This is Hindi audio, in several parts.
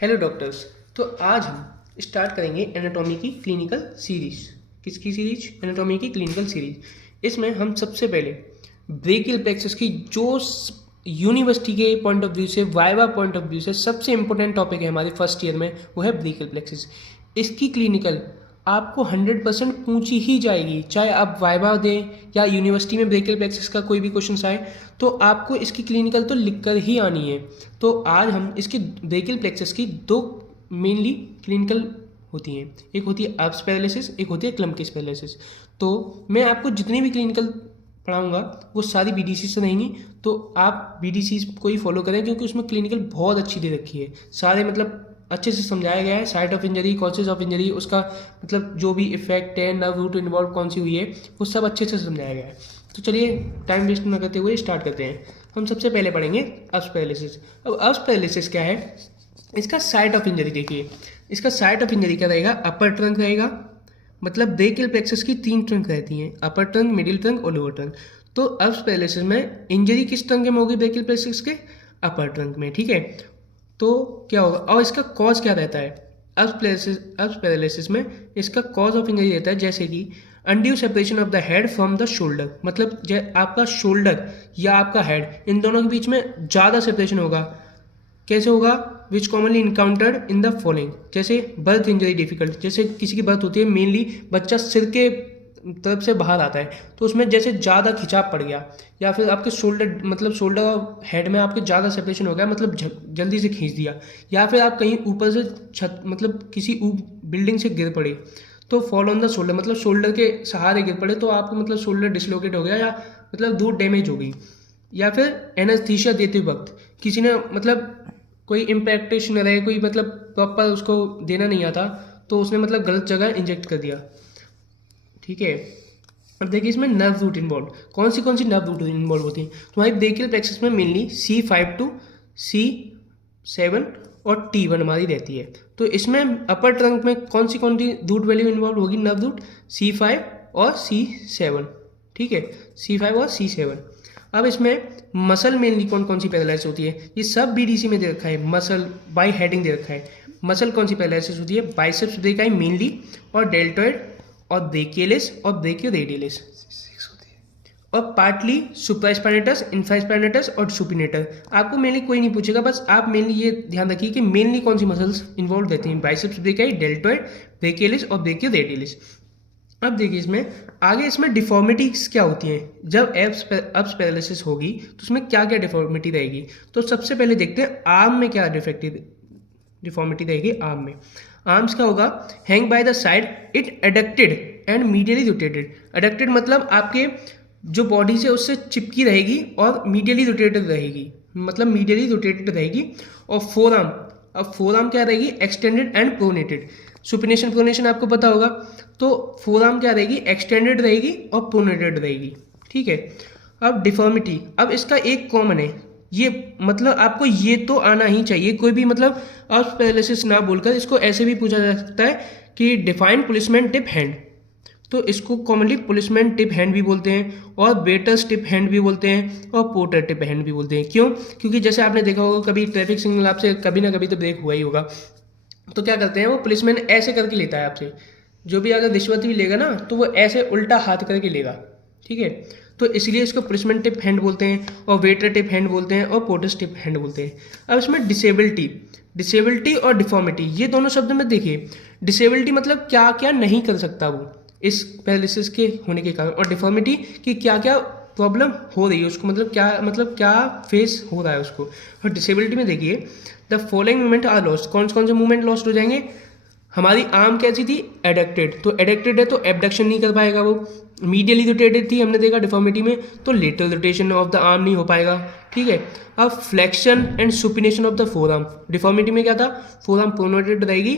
Hello doctors. तो आज हम स्टार्ट करेंगे एनाटॉमी की क्लिनिकल सीरीज। किसकी सीरीज? एनाटॉमी की क्लिनिकल सीरीज। इसमें हम सबसे पहले ब्रेकियल प्लेक्सस की जो यूनिवर्सिटी के पॉइंट ऑफ व्यू से, वाइवा पॉइंट ऑफ व्यू से सबसे इंपॉर्टेंट टॉपिक है हमारे फर्स्ट ईयर में, वो है ब्रेकियल प्लेक्सस। इसकी क्लिनिकल आपको 100% पूछी ही जाएगी, चाहे आप वाइवा दें या यूनिवर्सिटी में ब्रेकियल प्लेक्सस का कोई भी क्वेश्चन आए तो आपको इसकी क्लिनिकल तो लिख कर ही आनी है। तो आज हम इसकी ब्रेकियल प्लेक्सस की दो मेनली क्लिनिकल होती हैं, एक होती है अब्स पैरालिसिस, एक होती है क्लम्पकिस पैरालिसिस। तो मैं आपको जितनी भी क्लिनिकल पढ़ाऊंगा वो सारी बीडीसी से रहेंगी, तो आप बीडीसी को ही फॉलो करें क्योंकि उसमें क्लिनिकल बहुत अच्छी दे रखी है। सारे मतलब अच्छे से समझाया गया है, site of injury, causes of injury, उसका मतलब जो भी इफेक्ट है, नर्व रूट इन्वॉल्व कौन सी हुई है, वो सब अच्छे से समझाया गया है। तो चलिए टाइम वेस्ट न करते हुए स्टार्ट करते हैं। हम सबसे पहले पढ़ेंगे अब्स पैरालिसिस। अब अब्स पैरालिसिस क्या है? इसका साइट ऑफ इंजरी देखिए। इसका साइट ऑफ इंजरी क्या रहेगा? अपर ट्रंक रहेगा। मतलब ब्रेकियल प्लेक्सस की 3 ट्रंक रहती हैं, अपर ट्रंक, मिडिल ट्रंक और लोअर ट्रंक। तो अब्स पैरालिसिस में इंजरी किस ट्रंक में होगी? ब्रेकियल प्लेक्सस के अपर ट्रंक में, ठीक है। तो क्या होगा और इसका कॉज क्या रहता है? अब्स पैरालिसिस में इसका कॉज ऑफ इंजरी रहता है जैसे कि undue separation of the head from the shoulder. मतलब आपका शोल्डर या आपका हेड, इन दोनों के बीच में ज़्यादा सेपरेशन होगा। कैसे होगा? Which commonly encountered in the following. जैसे बर्थ इंजरी डिफिकल्ट, जैसे किसी की बर्थ होती है, मेनली बच्चा सिर के तरफ से बाहर आता है तो उसमें जैसे ज़्यादा खिंचाव पड़ गया, या फिर आपके शोल्डर मतलब शोल्डर और हेड में आपके ज़्यादा सेपरेशन हो गया, मतलब जल्दी से खींच दिया, या फिर आप कहीं ऊपर से छत मतलब किसी बिल्डिंग से गिर पड़े तो फॉल ऑन द शोल्डर, मतलब शोल्डर के सहारे गिर पड़े तो आपको मतलब शोल्डर डिसलोकेट हो गया या मतलब दूर डैमेज हो गई। या फिर एनेस्थीसिया देते वक्त किसी ने मतलब कोई इम्पैक्टेशन रहे, कोई मतलब प्रॉपर उसको देना नहीं आता तो उसने मतलब गलत जगह इंजेक्ट कर दिया, ठीक है। अब देखिए इसमें नर्व रूट इन्वॉल्व, कौन सी नर्व रूट इन्वॉल्व होती हैं? तुम्हारी ब्रेकियल प्लेक्सस में मेनली C5 to C7 और T1 हमारी रहती है। तो इसमें अपर ट्रंक में कौन सी रूट वैल्यू इन्वॉल्व होगी? नर्व रूट C5 और C7, ठीक है, C5 और C7। अब इसमें मसल मेनली कौन सी पैरालिसिस होती है? ये सब बीडीसी में दे रखा है, मसल बाई हेडिंग दे रखा है। मसल कौन सी पैरालिसिस होती है? बाइसेप्स देखा है मेनली, और डेल्टॉइड और ब्रेकियलिस और ब्रेकियोरेडियलिस, और पार्टली सुप्रास्पाइनेटस, इंफ्रास्पाइनेटस और सुपिनेटर। आपको मेनली कोई नहीं पूछेगा, बस आप मेनली ये ध्यान रखिए कि मेनली कौन सी मसल्स इन्वॉल्व रहती हैं? बाइसेप्स ब्रेकियाई, डेल्टॉइड, ब्रेकियलिस और ब्रेकियोरेडियलिस। अब देखिए इसमें आगे इसमें डिफॉर्मिटीज क्या होती हैं जब अब्स पैरालिसिस होगी, तो उसमें क्या क्या डिफॉर्मिटी रहेगी। तो सबसे पहले देखते हैं आर्म में क्या डिफॉर्मिटी रहेगी। आर्म में आर्म्स का होगा? Hang by the side, it adducted and medially rotated. Adducted मतलब आपके जो बॉडी से उससे चिपकी रहेगी और मीडियली रोटेटेड रहेगी, मतलब मीडियली रोटेटेड रहेगी। और फोर आर्म, अब फोर आर्म क्या रहेगी? Extended and pronated. Supination pronation आपको पता होगा, तो फोर आर्म क्या रहेगी? एक्सटेंडेड रहेगी और प्रोनेटेड रहेगी, ठीक है। अब डिफॉर्मिटी, अब इसका एक कॉमन है, ये मतलब आपको ये तो आना ही चाहिए, कोई भी मतलब अब्स पैरालिसिस ना बोलकर इसको ऐसे भी पूछा जा सकता है कि डिफाइन पुलिसमैन टिप हैंड। तो इसको कॉमनली पुलिसमैन टिप हैंड भी बोलते हैं, और बेटर्स टिप हैंड भी बोलते हैं, और पोर्टर टिप हैंड भी बोलते हैं। क्यों? क्योंकि जैसे आपने देखा होगा कभी ट्रैफिक सिग्नल आपसे कभी ना कभी तो ब्रेक हुआ ही होगा, तो क्या करते हैं वो पुलिसमैन ऐसे करके लेता है आपसे। जो भी अगर रिश्वत भी लेगा ना तो वो ऐसे उल्टा हाथ करके लेगा, ठीक है। तो इसलिए इसको पुलिसमैन टिप हैंड बोलते हैं, और वेटर टिप हैंड बोलते हैं, और पोर्टर्स टिप हैंड बोलते हैं। अब इसमें डिसेबिलिटी और डिफॉर्मिटी, ये दोनों शब्द में देखिए। डिसेबिलिटी मतलब क्या क्या नहीं कर सकता वो इस पैरालिसिस के होने के कारण, और डिफॉर्मिटी कि क्या क्या प्रॉब्लम हो रही है उसको, मतलब क्या फेस हो रहा है उसको। और डिसेबिलिटी में देखिए the following movement are lost, कौन से मूवमेंट लॉस्ट हो जाएंगे? हमारी आर्म कैसी थी? एडक्टेड, तो एडक्टेड है तो एबडक्शन नहीं कर पाएगा वो। मीडियली रोटेटेड थी हमने देखा डिफॉर्मिटी में, तो lateral rotation of the arm नहीं हो पाएगा, ठीक है। अब flexion and supination of the four arm, deformity में क्या था? फोर आर्म प्रोनेटेड रहेगी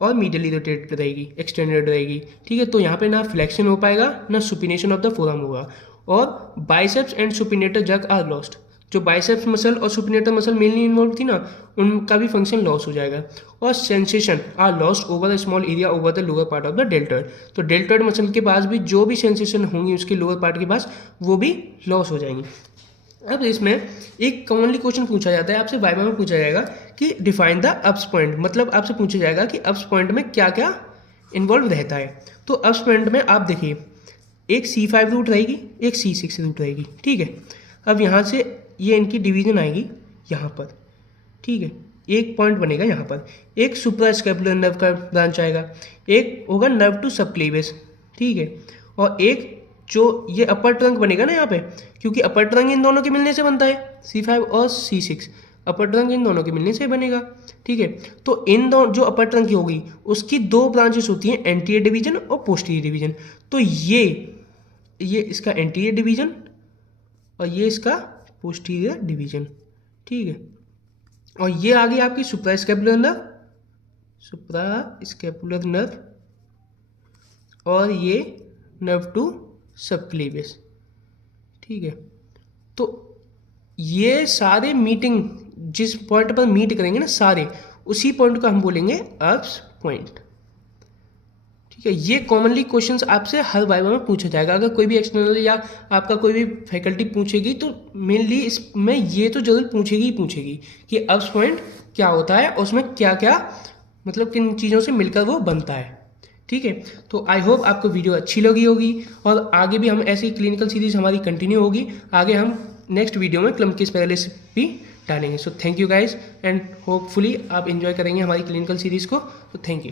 और मीडियली रोटेटेड रहेगी, एक्सटेंडेड रहेगी, ठीक है। तो यहाँ पे ना फ्लेक्शन हो पाएगा ना supination of the forearm होगा। और biceps and supinator jug are lost, जो बाइसेप्स मसल और सुपिनेटर मसल मेनली इन्वॉल्व थी ना, उनका भी फंक्शन लॉस हो जाएगा। और sensation are lost over the small area over the lower part of the deltoid, तो डेल्टॉइड मसल के पास भी जो भी सेंसेशन होंगी उसके लोअर पार्ट के पास वो भी लॉस हो जाएंगी। अब इसमें एक कॉमनली क्वेश्चन पूछा जाता है आपसे, वाइवा में पूछा जाएगा कि डिफाइन द अप्स पॉइंट, मतलब आपसे पूछा जाएगा कि अप्स पॉइंट में क्या क्या इन्वॉल्व रहता है। तो अप्स पॉइंट में आप देखिए एक C5 रूट रहेगी, एक C6 रूट रहेगी, ठीक है। अब यहाँ से ये इनकी डिवीजन आएगी यहाँ पर, ठीक है, एक पॉइंट बनेगा यहाँ पर, एक सुप्रा स्कैपुलर नर्व का ब्रांच आएगा, एक होगा नर्व टू सबक्लेवियस, ठीक है, और एक जो ये अपर ट्रंक बनेगा ना यहाँ पे, क्योंकि अपर ट्रंक इन दोनों के मिलने से बनता है, C5 और C6 अपर ट्रंक इन दोनों के मिलने से बनेगा, ठीक है। तो इन दोनों जो अपर ट्रंक की होगी उसकी दो ब्रांचेस होती हैं, एंटीरियर डिवीजन और पोस्टीरियर डिवीजन। तो ये इसका एंटीरियर डिवीजन और ये इसका पोस्टीरियर डिवीजन, ठीक है। और ये आ गई आपकी सुप्रा स्कैपुलर नर्व और ये नर्व टू सबक्लेवियस, ठीक है। तो ये सारे मीटिंग जिस पॉइंट पर मीट करेंगे ना सारे, उसी पॉइंट को हम बोलेंगे अप्स पॉइंट, ठीक है। ये कॉमनली क्वेश्चंस आपसे हर वाइवा में पूछा जाएगा। अगर कोई भी एक्सटर्नल या आपका कोई भी फैकल्टी पूछेगी तो मेनली इसमें ये तो जरूर पूछेगी ही पूछेगी कि अप्स पॉइंट क्या होता है और उसमें क्या क्या मतलब किन चीज़ों से मिलकर वो बनता है, ठीक है। तो आई होप आपको वीडियो अच्छी लगी होगी और आगे भी हम ऐसी क्लिनिकल सीरीज हमारी कंटिन्यू होगी। आगे हम नेक्स्ट वीडियो में क्लम्की स्पाइरलिस भी डालेंगे। So thank you guys and hopefully आप एंजॉय करेंगे हमारी क्लिनिकल सीरीज़ को। तो थैंक यू।